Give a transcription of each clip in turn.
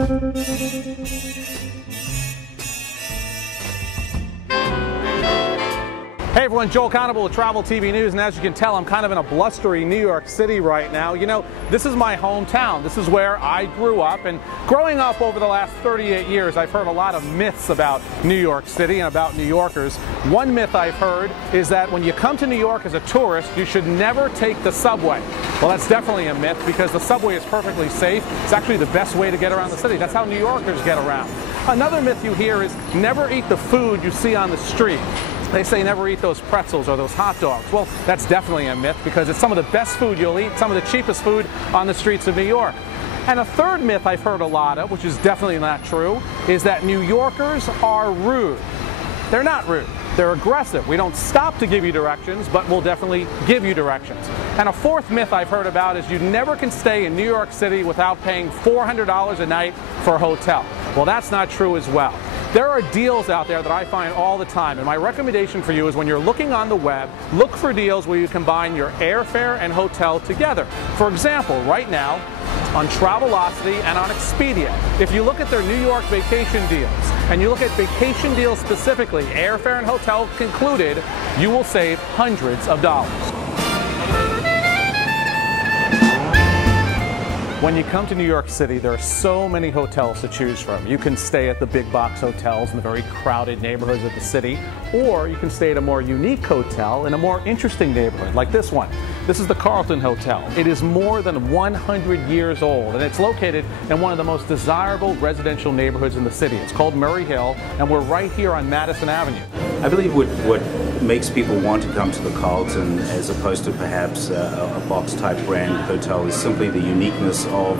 Hey everyone, Joel Conable with Travel TV News, and as you can tell, I'm kind of in a blustery New York City right now. You know, this is my hometown. This is where I grew up, and growing up over the last 38 years, I've heard a lot of myths about New York City and about New Yorkers. One myth I've heard is that when you come to New York as a tourist, you should never take the subway. Well, that's definitely a myth because the subway is perfectly safe. It's actually the best way to get around the city. That's how New Yorkers get around. Another myth you hear is never eat the food you see on the street. They say never eat those pretzels or those hot dogs. Well, that's definitely a myth because it's some of the best food you'll eat, some of the cheapest food on the streets of New York. And a third myth I've heard a lot of, which is definitely not true, is that New Yorkers are rude. They're not rude. They're aggressive. We don't stop to give you directions, but we'll definitely give you directions. And a fourth myth I've heard about is you never can stay in New York City without paying $400 a night for a hotel. Well, that's not true as well. There are deals out there that I find all the time, and my recommendation for you is when you're looking on the web, look for deals where you combine your airfare and hotel together. For example, right now, on Travelocity and on Expedia, if you look at their New York vacation deals, and you look at vacation deals specifically, airfare and hotel included, you will save hundreds of dollars. When you come to New York City, there are so many hotels to choose from. You can stay at the big box hotels in the very crowded neighborhoods of the city, or you can stay at a more unique hotel in a more interesting neighborhood, like this one. This is the Carlton Hotel. It is more than 100 years old, and it's located in one of the most desirable residential neighborhoods in the city. It's called Murray Hill, and we're right here on Madison Avenue. I believe what makes people want to come to the Carlton as opposed to perhaps a box-type brand hotel is simply the uniqueness of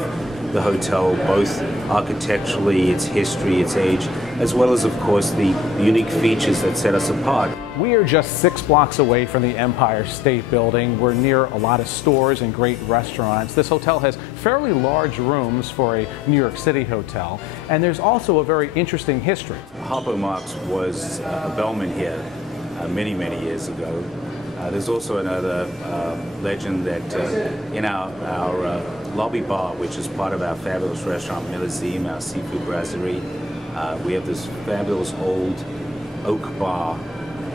the hotel, both architecturally, its history, its age, as well as, of course, the unique features that set us apart. We are just 6 blocks away from the Empire State Building. We're near a lot of stores and great restaurants. This hotel has fairly large rooms for a New York City hotel, and there's also a very interesting history. Harpo Marx was a bellman here many, many years ago. There's also another legend that in our lobby bar, which is part of our fabulous restaurant, Millazim, our seafood brasserie, we have this fabulous old oak bar,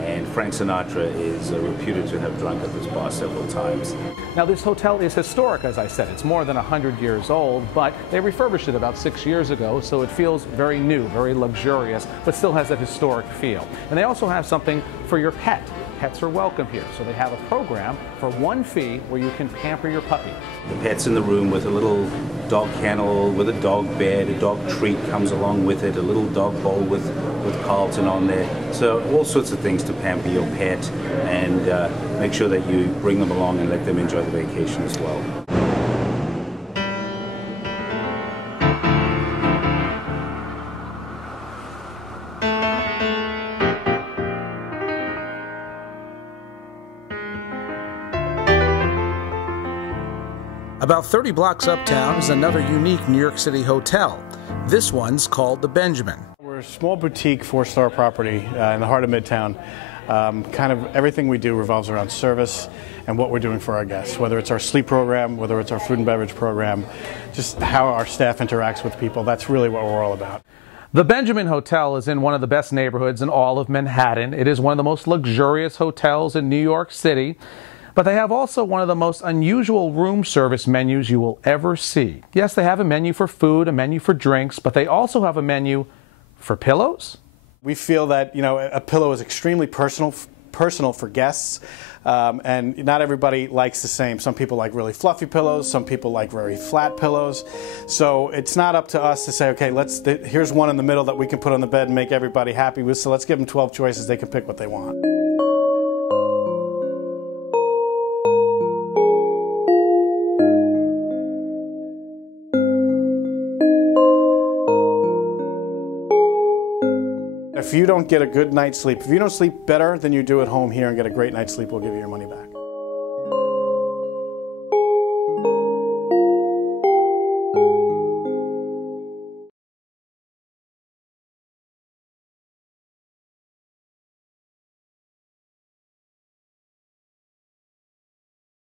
and Frank Sinatra is reputed to have drunk at this bar several times. Now, this hotel is historic, as I said. It's more than 100 years old, but they refurbished it about 6 years ago, so it feels very new, very luxurious, but still has that historic feel. And they also have something for your pet. Pets are welcome here, so they have a program for one fee where you can pamper your puppy. The pet's in the room with a little dog kennel, with a dog bed, a dog treat comes along with it, a little dog bowl with Carlton on there. So all sorts of things to pamper your pet and make sure that you bring them along and let them enjoy the vacation as well. About 30 blocks uptown is another unique New York City hotel. This one's called the Benjamin. We're a small boutique 4-star property in the heart of Midtown. Kind of everything we do revolves around service and what we're doing for our guests, whether it's our sleep program, whether it's our food and beverage program, just how our staff interacts with people. That's really what we're all about. The Benjamin Hotel is in one of the best neighborhoods in all of Manhattan. It is one of the most luxurious hotels in New York City. But they have also one of the most unusual room service menus you will ever see. Yes, they have a menu for food, a menu for drinks, but they also have a menu for pillows. We feel that, you know, a pillow is extremely personal for guests, and not everybody likes the same. Some people like really fluffy pillows, some people like very flat pillows. So it's not up to us to say, okay, here's one in the middle that we can put on the bed and make everybody happy with, so let's give them 12 choices. They can pick what they want. If you don't get a good night's sleep, if you don't sleep better than you do at home here and get a great night's sleep, we'll give you your money back.